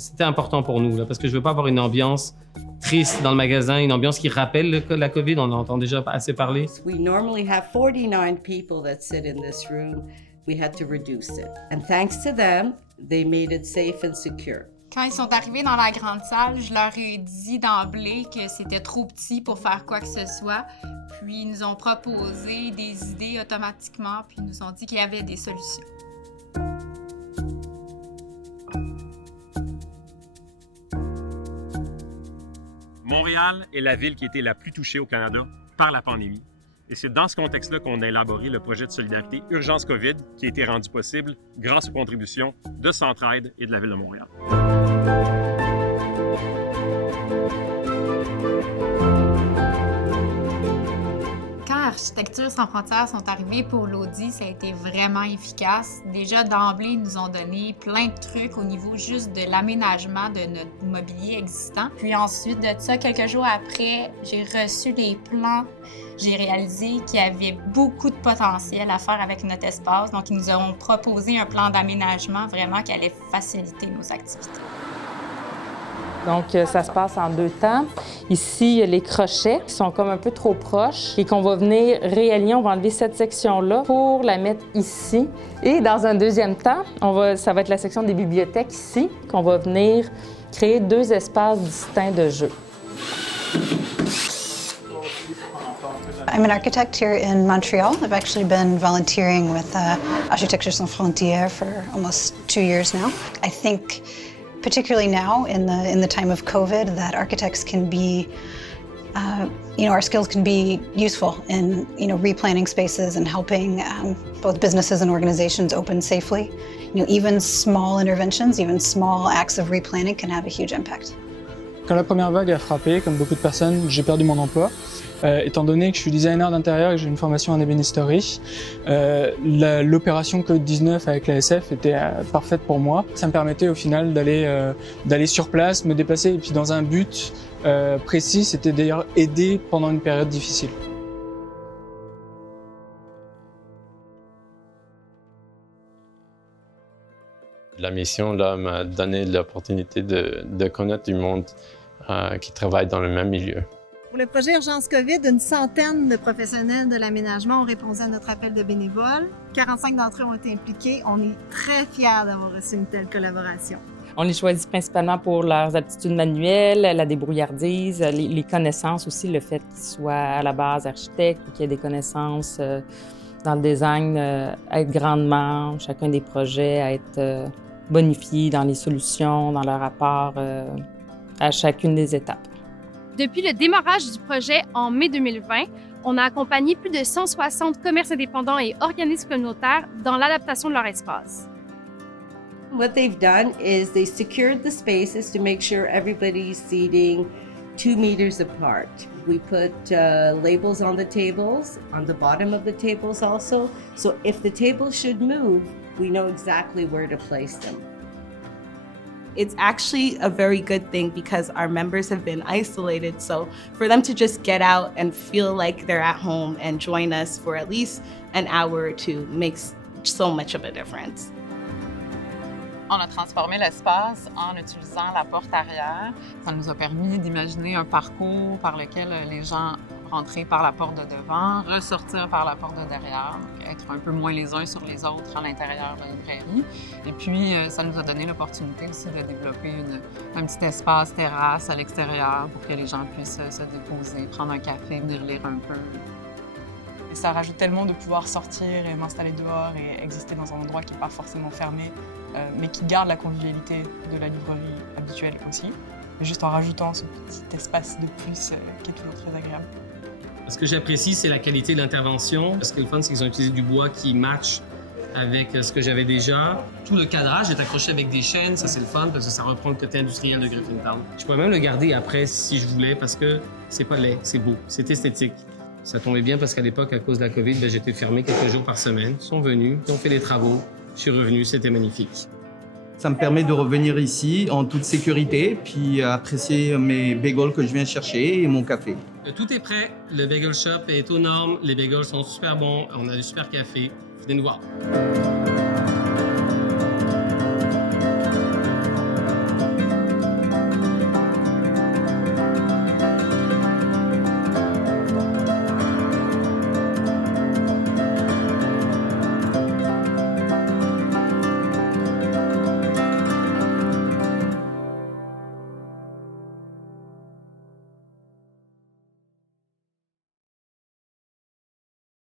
C'était important pour nous, là, parce que je veux pas avoir une ambiance triste dans le magasin, une ambiance qui rappelle la COVID. On en entend déjà assez parler. We normally have 49 people that sit in this room. We had to reduce it. And thanks to them, they made it safe and secure. Quand ils sont arrivés dans la grande salle, je leur ai dit d'emblée que c'était trop petit pour faire quoi que ce soit. Puis ils nous ont proposé des idées automatiquement, puis ils nous ont dit qu'il y avait des solutions. Montréal est la ville qui a été la plus touchée au Canada par la pandémie. Et c'est dans ce contexte-là qu'on a élaboré le projet de solidarité Urgence COVID qui a été rendu possible grâce aux contributions de Centraide et de la Ville de Montréal. Quand Architecture sans frontières sont arrivés pour l'Audi, ça a été vraiment efficace. Déjà, d'emblée, ils nous ont donné plein de trucs au niveau juste de l'aménagement de notre mobilier existant. Puis ensuite de ça, quelques jours après, j'ai reçu les plans. J'ai réalisé qu'il y avait beaucoup de potentiel à faire avec notre espace. Donc, ils nous ont proposé un plan d'aménagement vraiment qui allait faciliter nos activités. Donc, ça se passe en 2 temps. Ici, les crochets qui sont comme un peu trop proches et qu'on va venir réaligner. On va enlever cette section-là pour la mettre ici. Et dans un deuxième temps, ça va être la section des bibliothèques ici, qu'on va venir créer 2 espaces distincts de jeu. I'm an architect here in Montreal. I've actually been volunteering with Architecture Sans Frontières for almost 2 years now. I think particularly now in the time of COVID that architects can be, our skills can be useful in, replanning spaces and helping both businesses and organizations open safely. Even small interventions, even small acts of replanning can have a huge impact. Quand la première vague a frappé, comme beaucoup de personnes, j'ai perdu mon emploi. Étant donné que je suis designer d'intérieur et que j'ai une formation en ébénisterie, l'opération COVID-19 avec l'ASF était parfaite pour moi. Ça me permettait au final d'aller sur place, me déplacer et puis dans un but précis, c'était d'ailleurs aider pendant une période difficile. La mission là m'a donné l'opportunité de connaître du monde qui travaille dans le même milieu. Pour le projet Urgence COVID, une centaine de professionnels de l'aménagement ont répondu à notre appel de bénévoles. 45 d'entre eux ont été impliqués. On est très fiers d'avoir reçu une telle collaboration. On les choisit principalement pour leurs aptitudes manuelles, la débrouillardise, les connaissances aussi, le fait qu'ils soient à la base architectes ou qu'ils aient des connaissances dans le design, à être grandement, chacun des projets, à être bonifiés dans les solutions, dans leur rapport à chacune des étapes. Depuis le démarrage du projet en mai 2020, on a accompagné plus de 160 commerces indépendants et organismes communautaires dans l'adaptation de leur espace. What they've done is they secured the spaces to make sure everybody's seating 2 meters apart. We put labels on the tables, on the bottom of the tables also, so if the tables should move, we know exactly where to place them. It's actually a very good thing because our members have been isolated, so for them to just get out and feel like they're at home and join us for at least an hour or two makes so much of a difference. On a transformé l'espace en utilisant la porte arrière. Ça nous a permis d'imaginer un parcours par lequel les gens rentraient par la porte de devant, ressortir par la porte de derrière, donc être un peu moins les uns sur les autres à l'intérieur de la librairie. Et puis, ça nous a donné l'opportunité aussi de développer un petit espace terrasse à l'extérieur pour que les gens puissent se déposer, prendre un café, venir lire un peu. Et ça rajoute tellement de pouvoir sortir et m'installer dehors et exister dans un endroit qui n'est pas forcément fermé, mais qui garde la convivialité de la librairie habituelle aussi, mais juste en rajoutant ce petit espace de plus qui est toujours très agréable. Ce que j'apprécie, c'est la qualité de l'intervention. Ce qui est le fun, c'est qu'ils ont utilisé du bois qui match avec ce que j'avais déjà. Tout le cadrage est accroché avec des chaînes, ça c'est le fun parce que ça reprend le côté industriel de Griffintown. Je pourrais même le garder après si je voulais parce que c'est pas laid, c'est beau, c'est esthétique. Ça tombait bien parce qu'à l'époque, à cause de la COVID, j'étais fermé quelques jours par semaine. Ils sont venus, ils ont fait des travaux. Je suis revenu, c'était magnifique. Ça me permet de revenir ici en toute sécurité, puis apprécier mes bagels que je viens chercher et mon café. Tout est prêt, le bagel shop est aux normes, les bagels sont super bons, on a du super café. Venez nous voir.